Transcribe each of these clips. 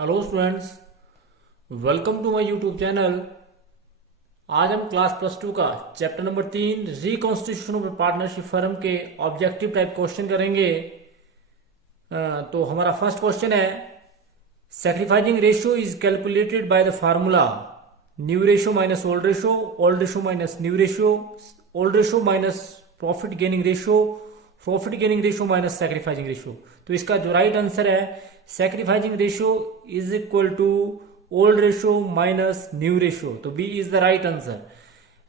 Hello students, welcome to my YouTube channel. आज हम class plus two का chapter number 3 reconstitution of partnership firm के objective type question करेंगे। तो हमारा फर्स्ट क्वेश्चन है, sacrificing ratio is calculated by the formula new ratio minus old ratio minus new ratio, old ratio minus profit gaining ratio minus sacrificing ratio. तो इसका जो right answer है, sacrificing ratio is equal to old ratio minus new ratio. तो B is the right answer.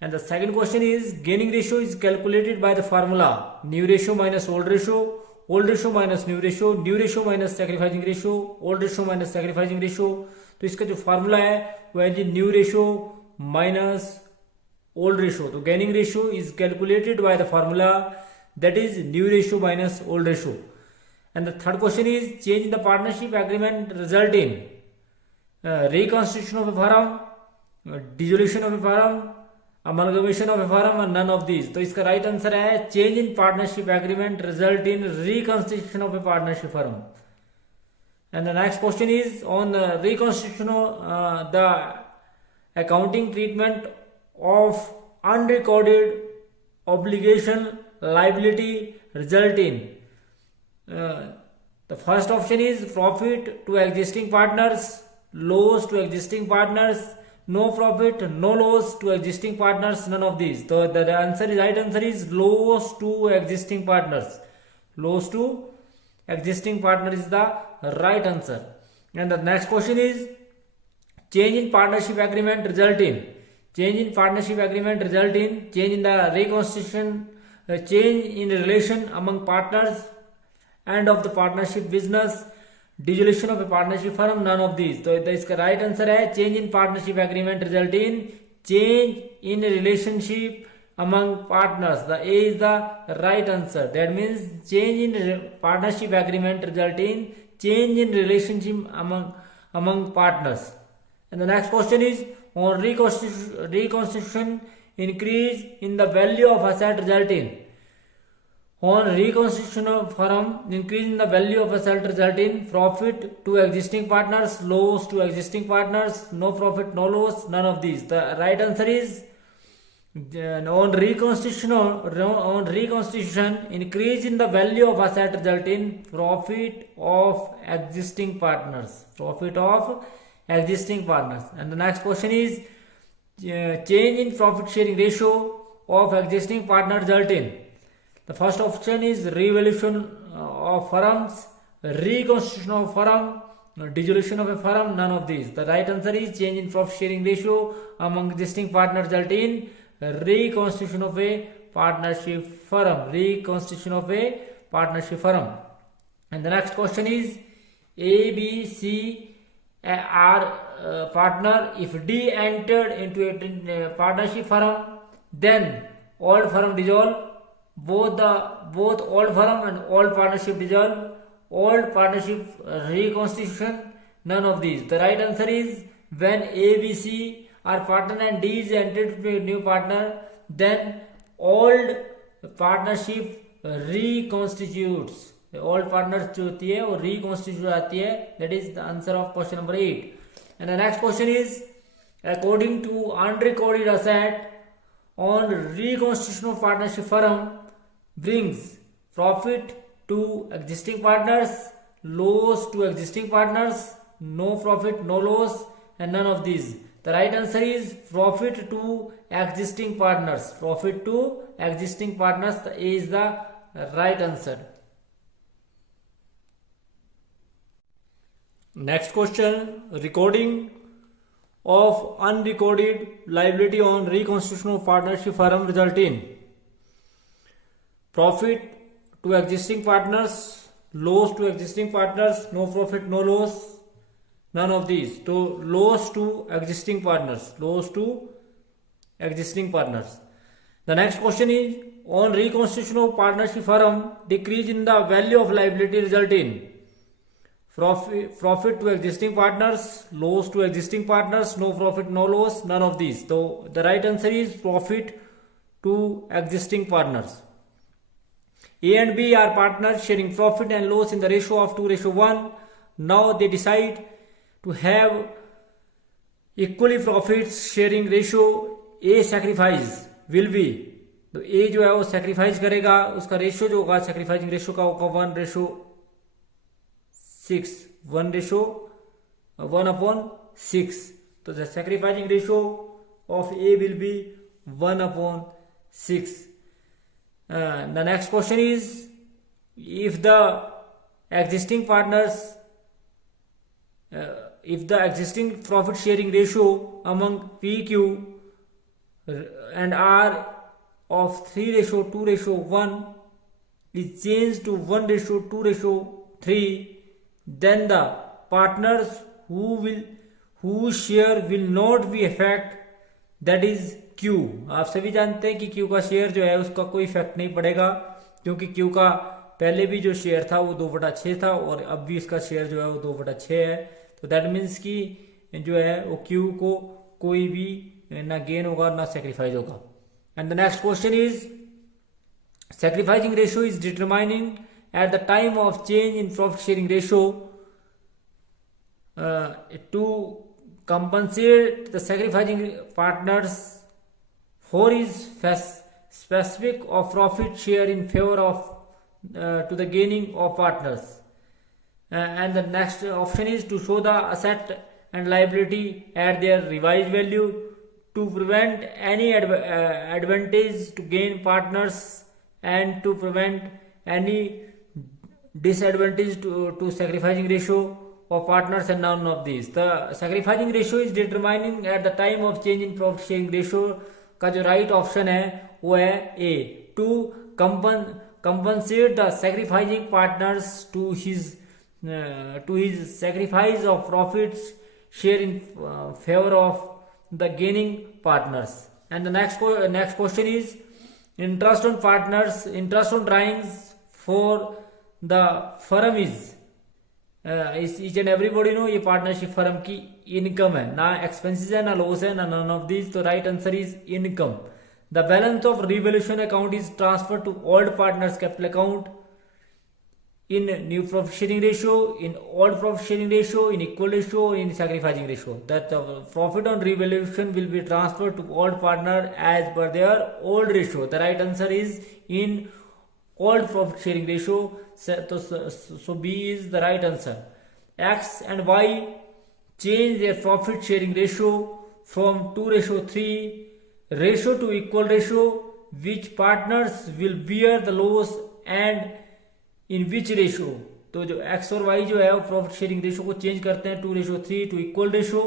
And the second question is, gaining ratio is calculated by the formula new ratio minus old ratio minus new ratio minus sacrificing ratio, old ratio minus sacrificing ratio. तो इसका जो formula है वो है जी new ratio minus old ratio. तो gaining ratio is calculated by the formula that is new ratio minus old ratio. And the third question is, change in the partnership agreement result in reconstitution of a firm, dissolution of a firm, amalgamation of a firm, and none of these. तो इसका right answer है, change in partnership agreement result in reconstitution of a partnership firm. And the next question is on the reconstitution of the accounting treatment of unrecorded obligation liability result in the first option is profit to existing partners, loss to existing partners, no profit no loss to existing partners, none of these. So the right answer is loss to existing partners. Loss to existing partner is the right answer. And the next question is, change in partnership agreement result in change in the reconstitution, change in relation among partners and of the partnership business, dissolution of a partnership firm, none of these. So इसका right answer है, change in partnership agreement result in change in relationship among partners. The A is the right answer. That means change in partnership agreement result in change in relationship among partners. And the next question is, on reconstitution increase in the value of asset result in reconstitution of firm, increase in the value of asset result in profit to existing partners, loss to existing partners, no profit no loss, none of these. The right answer is on reconstitution increase in the value of asset result in profit of existing partners. And the next question is, change in profit sharing ratio of existing partner result in. The first option is revaluation of firms, reconstitution of firm, dissolution of a firm, none of these. The right answer is change in profit sharing ratio among existing partners result in reconstitution of a partnership firm. And the next question is, A, B, C are partner. If D entered into a partnership firm, then old firm dissolve. Both old firm and old partnership dissolve. Old partnership reconstitution, none of these. The right answer is, when A, B, C are partner and D is entered into a new partner, then old partnership reconstitutes. Old partner जो होती है वो reconstitute आती है. That is the answer of question number 8. And the next question is, according to unrecorded asset on reconstitution of partnership firm brings profit to existing partners, loss to existing partners, no profit no loss, and none of these. The right answer is profit to existing partners. The A is the right answer. Next question, recording of unrecorded liability on reconstitution of partnership firm result in profit to existing partners, loss to existing partners, no profit no loss, none of these. So loss to existing partners. The next question is, on reconstitution of partnership firm, decrease in the value of liability result in profit to existing partners, loss to existing partners, no profit no loss, none of these. So the right answer is profit to existing partners. A and B are partners sharing profit and loss in the ratio of 2:1. Now they decide to have equally profits sharing ratio, A sacrifice will be, तो A जो है वो sacrifice करेगा, उसका ratio जो होगा sacrificing ratio का होगा 1:6, 1:1/6. तो the sacrificing ratio of A will be 1/6. The next question is, if the existing partners, if the existing profit sharing ratio among PQ and R of 3:2:1 is changed to 1:2:3, then the partners whose share will not be affect, that is Q. आप सभी जानते हैं कि Q का share जो है उसका कोई इफेक्ट नहीं पड़ेगा, क्योंकि Q का पहले भी जो शेयर था वो 2/6 था और अब भी इसका शेयर जो है वो 2/6 है. तो दैट मीन्स कि जो है वो Q को कोई भी ना गेन होगा ना सेक्रीफाइस होगा. And the next question is, sacrificing ratio is determining at the time of change in profit sharing ratio to compensate the sacrificing partners for his specific of profit share in favor of to the gaining of partners. And the next option is to show the asset and liability at their revised value to prevent any advantage to gain partners and to prevent any disadvantage to sacrificing ratio of partners, and none of these. The sacrificing ratio is determining at the time of change in profit sharing ratio का जो right option है वो है A, to compensate the sacrificing partners to his sacrifice of profits share in favor of the gaining partners. And the next question is, interest on drawings for the firm is each and everybody know ये partnership firm की income है, ना expenses है ना loss है ना none of this. तो right answer is income. The balance of revolution account is transfer to old partners capital account in new profit sharing ratio, in old profit sharing ratio, in equal ratio, in sacrificing ratio. That the profit on revaluation will be transferred to old partner as per their old ratio. The right answer is in old profit sharing ratio. So B is the right answer. X and Y change their profit sharing ratio from 2:3 ratio to equal ratio. Which partners will bear the loss and in which ratio? तो जो x और Y जो है वो profit sharing ratio को change करते हैं 2:3 two equal ratio.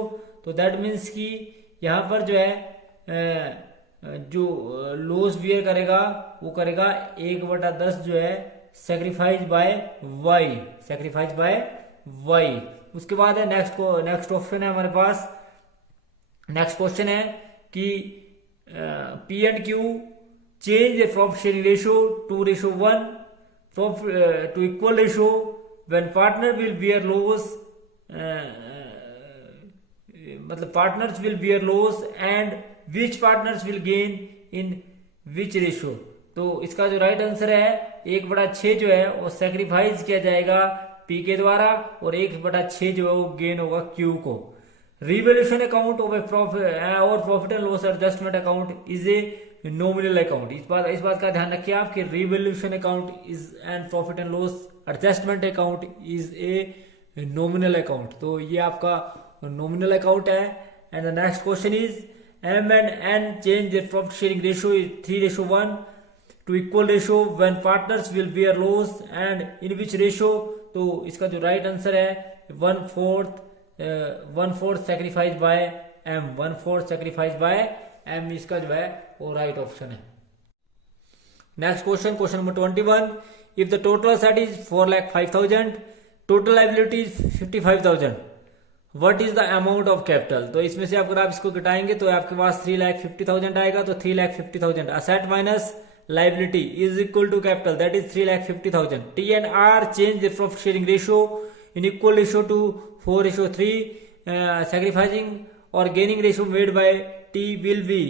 तो दैट मीन्स कि यहाँ पर जो है जो लॉस बियर करेगा वो करेगा 1/10 जो है सेक्रीफाइस बाय वाई. उसके बाद है नेक्स्ट ऑप्शन है हमारे पास. नेक्स्ट क्वेश्चन है कि P and Q change the profit sharing ratio 2:1 to equal ratio when partner will bear loss, मतलब partners will bear loss and which partners will gain in which ratio. तो इसका जो right answer है 1/6 जो है वो सेक्रीफाइस किया जाएगा P के द्वारा और 1/6 जो है वो गेन होगा Q को. रिवोल्यूशन अकाउंट और profit and loss adjustment account is a nominal account. इस बात का ध्यान रखिए आप कि revolution account is and profit and loss adjustment account is a nominal account. तो ये आपका नॉमिनल अकाउंट है. And the next question is M and N change their profit sharing ratio 3:1 to equal ratio when partners will bear loss and in which ratio. तो इसका जो right answer है 1/4 sacrifice by M. 1/4 sacrifice by M इसका जो है वो right option है. Next question number 21. If the total asset is 4,05,000, total liability is 55,000, what is the amount of capital? तो इसमें से अगर आप इसको घटाएंगे तो आपके पास 3,50,000 आएगा. तो 3,50,000 asset minus liability is equal to capital, that is 3,50,000. T and R change their profit sharing ratio in equal ratio to 4:3. Sacrificing or gaining ratio made by T will be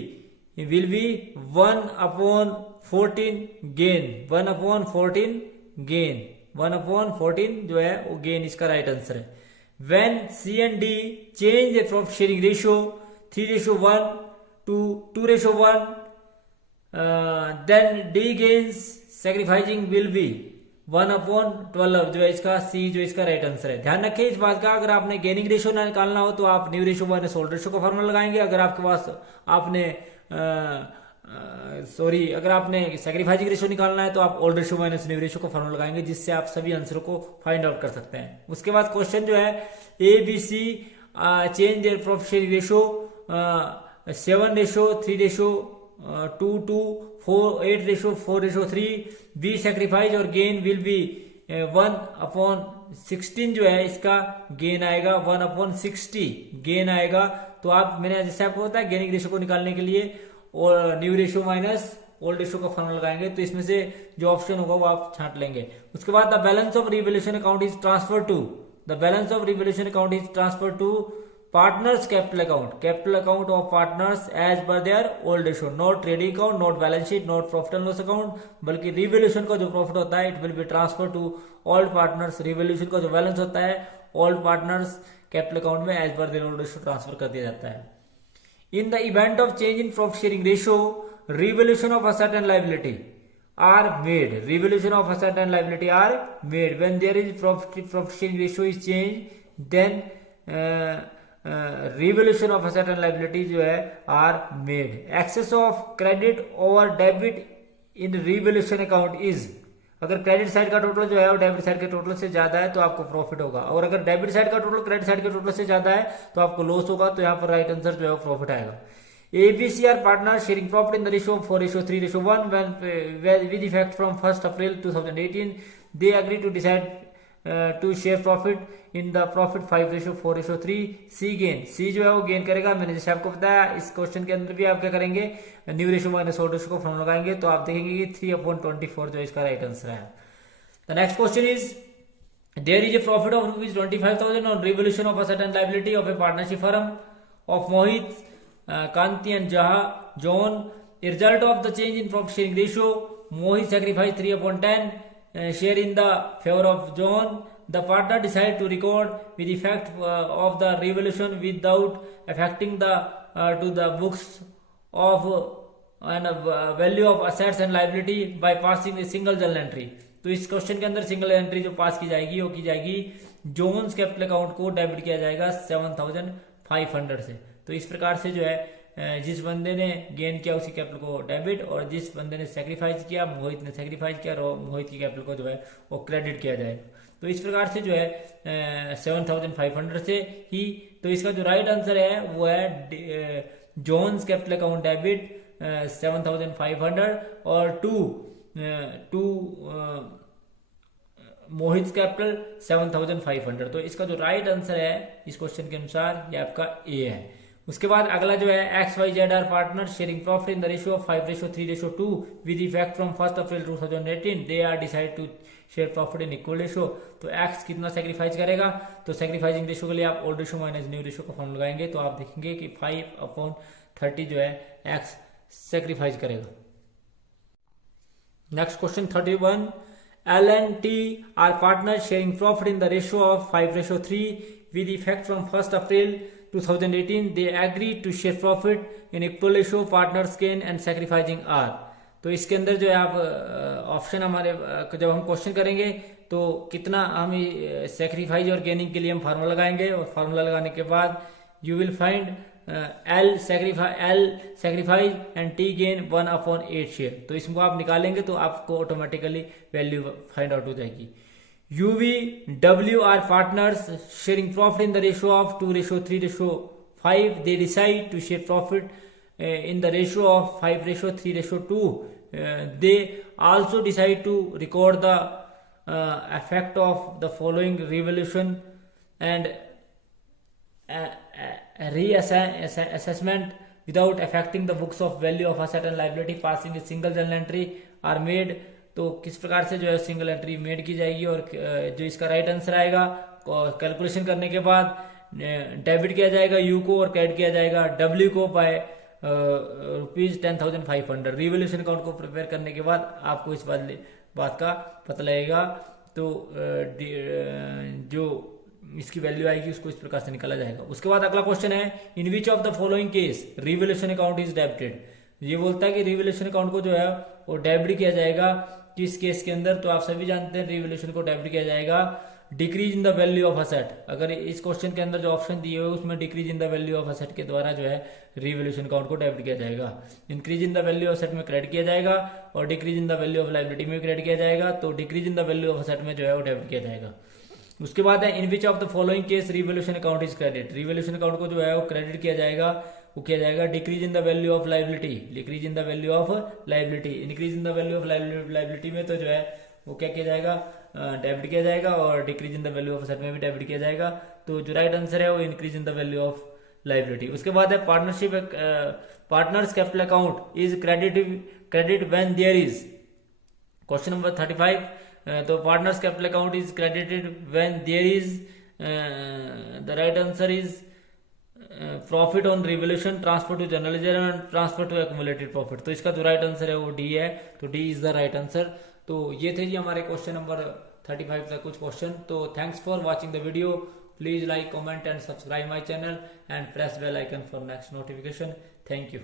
1/14 gain. 1/14 gain. 1/14 जो है वो gain इसका right answer है. When C and D change their profit sharing ratio 3:1 to 2:1, then D gains sacrificing will be 1/12 जो है इसका C जो इसका राइट आंसर है। ध्यान रखें इस बात का, अगर आपने गेनिंग रेशियो निकालना हो तो आप new ratio minus old ratio का फॉर्मूला लगाएंगे। अगर आपके पास आपने अगर आपने सैक्रिफाइसिंग रेशियो निकालना है तो आप old ratio minus new ratio का फॉर्मूला लगाएंगे, जिससे आप सभी आंसर को फाइंड आउट कर सकते हैं। उसके बाद क्वेश्चन जो है A B C change their profit sharing ratio 7:3:2 4 8:4:3 B sacrifice और गेन विल बी 1/16 जो है इसका गेन आएगा 1/60 गेन आएगा। तो आप मैंने जैसे आपको होता है गेनिंग रेशियो को निकालने के लिए और new ratio minus old ratio का फॉर्मूला लगाएंगे, तो इसमें से जो ऑप्शन होगा वो आप छांट लेंगे। उसके बाद the balance of revaluation account is transfer to partners capital account of partners as per their old ratio, not trading account, not balance sheet, not profit and loss account, बल्कि रिवैल्यूएशन का जो प्रॉफिट होता है it will be transfer to old partners. Revaluation का जो balance होता है old partners capital account में as per their old ratio transfer कर दिया जाता है। In the event of change in profit sharing ratio, revaluation of asset and liability are made. Revaluation of asset and liability are made. When there is profit sharing ratio is changed, then revaluation of asset and liability जो है are made. Excess of credit over debit in revaluation account is, अगर credit side का total जो है वो debit side के total से ज्यादा है तो आपको प्रॉफिट होगा, और अगर डेबिट साइड का टोटल क्रेडिट साइड के टोटल से ज्यादा है तो आपको लॉस होगा। तो यहाँ पर राइट आंसर जो है वो प्रॉफिट आएगा। ABC are partners sharing profit in the ratio of 4:3:1 when with effect from 1st April 2018 they agree to decide to share profit in the profit 5:4:3 C gain, C जो है वो gain करेगा। मैंने जैसे आपको बताया इस क्वेश्चन के अंदर भी आप क्या करेंगे new ratio minus old ratio को फॉर्मूला लगाएंगे, तो आप देखेंगे कि 3/24 जो इसका राइट आंसर है। The next question is there is a profit of ₹25,000 on revaluation of asset and liability of a partnership firm of Mohit Kanti and John. A result of the change in profit sharing ratio, Mohit sacrificed 3/10 share in the favor of John. The partner decided to record with effect of the revaluation without affecting to the books of and value of assets and liability by passing a single journal entry. तो इस question के अंदर single entry जो पास की जाएगी वो की जाएगी जोन्स कैपिटल अकाउंट को डेबिट किया जाएगा 7,500 से। तो इस प्रकार से जो है जिस बंदे ने गेन किया उसी कैपिटल को डेबिट, और जिस बंदे ने सेक्रीफाइस किया मोहित ने सेक्रीफाइस किया और मोहित की कैपिटल को जो है वो क्रेडिट किया जाएगा। तो इस प्रकार से जो है 7,500 से ही, तो इसका जो राइट आंसर है वो है जोन्स कैपिटल अकाउंट डेबिट 7,500 और टू मोहित कैपिटल 7,500। तो इसका जो राइट आंसर है इस क्वेश्चन के अनुसार ये आपका ए है। उसके बाद अगला जो है XYZ are partner sharing profit in the ratio of 5:3:2 with effect from 1st April 2018 they are decide to share profit in equal ratio. तो X कितना सेक्रीफाइस करेगा, तो सेक्रीफाइसिंग रेशियो के लिए आप old ratio minus new ratio का formula लगाएंगे, तो आप देखेंगे कि 5/30 जो है X सेक्रीफाइस करेगा। Next question 31, L&T are partners sharing profit in the ratio of 5:3 with effect from 1st April 2018 they agree to share profit in equal ratio, partners gain and sacrificing are। तो इसके अंदर जो है आप option हमारे जब हम क्वेश्चन करेंगे तो कितना हम सेक्रीफाइस और गेनिंग के लिए हम फार्मूला लगाएंगे, और फार्मूला लगाने के बाद you will find L sacrifice and T gain 1/8 share. तो इसको आप निकालेंगे तो आपको ऑटोमेटिकली वैल्यू फाइंड आउट हो जाएगी। UVW are partners sharing profit in the ratio of 2:3:5 they decide to share profit in the ratio of 5:3:2 they also decide to record the effect of the following revaluation and reassessment without affecting the books of value of asset and liability, passing a single journal entry are made। तो किस प्रकार से जो है single entry made की जाएगी, और जो इसका राइट आंसर आएगा कैलकुलेशन करने के बाद डेबिट किया जाएगा यू को और क्रेडिट किया जाएगा डब्ल्यू को बाय ₹10,500। रिवैल्यूएशन अकाउंट को प्रिपेयर करने के बाद आपको इस बात का पता लगेगा। तो जो इसकी वैल्यू आएगी उसको इस प्रकार से निकाला जाएगा। उसके बाद अगला क्वेश्चन है, in which of the following case revaluation account is debited. ये बोलता है कि रिवैल्यूएशन अकाउंट को जो है वो डेबिट किया जाएगा किस केस के अंदर। तो आप सभी जानते हैं रिवैल्यूएशन को डेबिट किया जाएगा decrease in the value of asset. अगर इस क्वेश्चन के अंदर जो ऑप्शन दिए हुए उसमें decrease in the value of asset के द्वारा जो है रिवैल्यूएशन अकाउंट को डेबिट किया जाएगा। Increase in the value of asset में क्रेडिट किया जाएगा और decrease in the value of liability में क्रेडिट किया जाएगा। तो decrease in the value of asset में जो है वो डेबिट किया जाएगा। उसके बाद है, in which of the following case revaluation account is credit. Revaluation account को जो है वो क्रेडिट किया जाएगा, वो किया जाएगा decrease in the value of liability, decrease in the value of liability. Increase in the value of liability में तो जो है वो क्या किया जाएगा, डेबिट किया जाएगा और decrease in the value of asset में भी डेबिट किया जाएगा। तो जो राइट आंसर है वो increase in the value of liability. उसके बाद है, partners capital account is credit when there is. Question number 35, तो partners capital account is credited when there is, the right answer is profit on revaluation, transfer to general reserve and transfer to accumulated profit. तो इसका जो right answer है वो D है, तो D is the right answer. तो ये थे जी हमारे क्वेश्चन नंबर 35 तक कुछ क्वेश्चन। तो thanks for watching the video. Please like, comment and subscribe my channel and press bell icon for next notification. Thank you.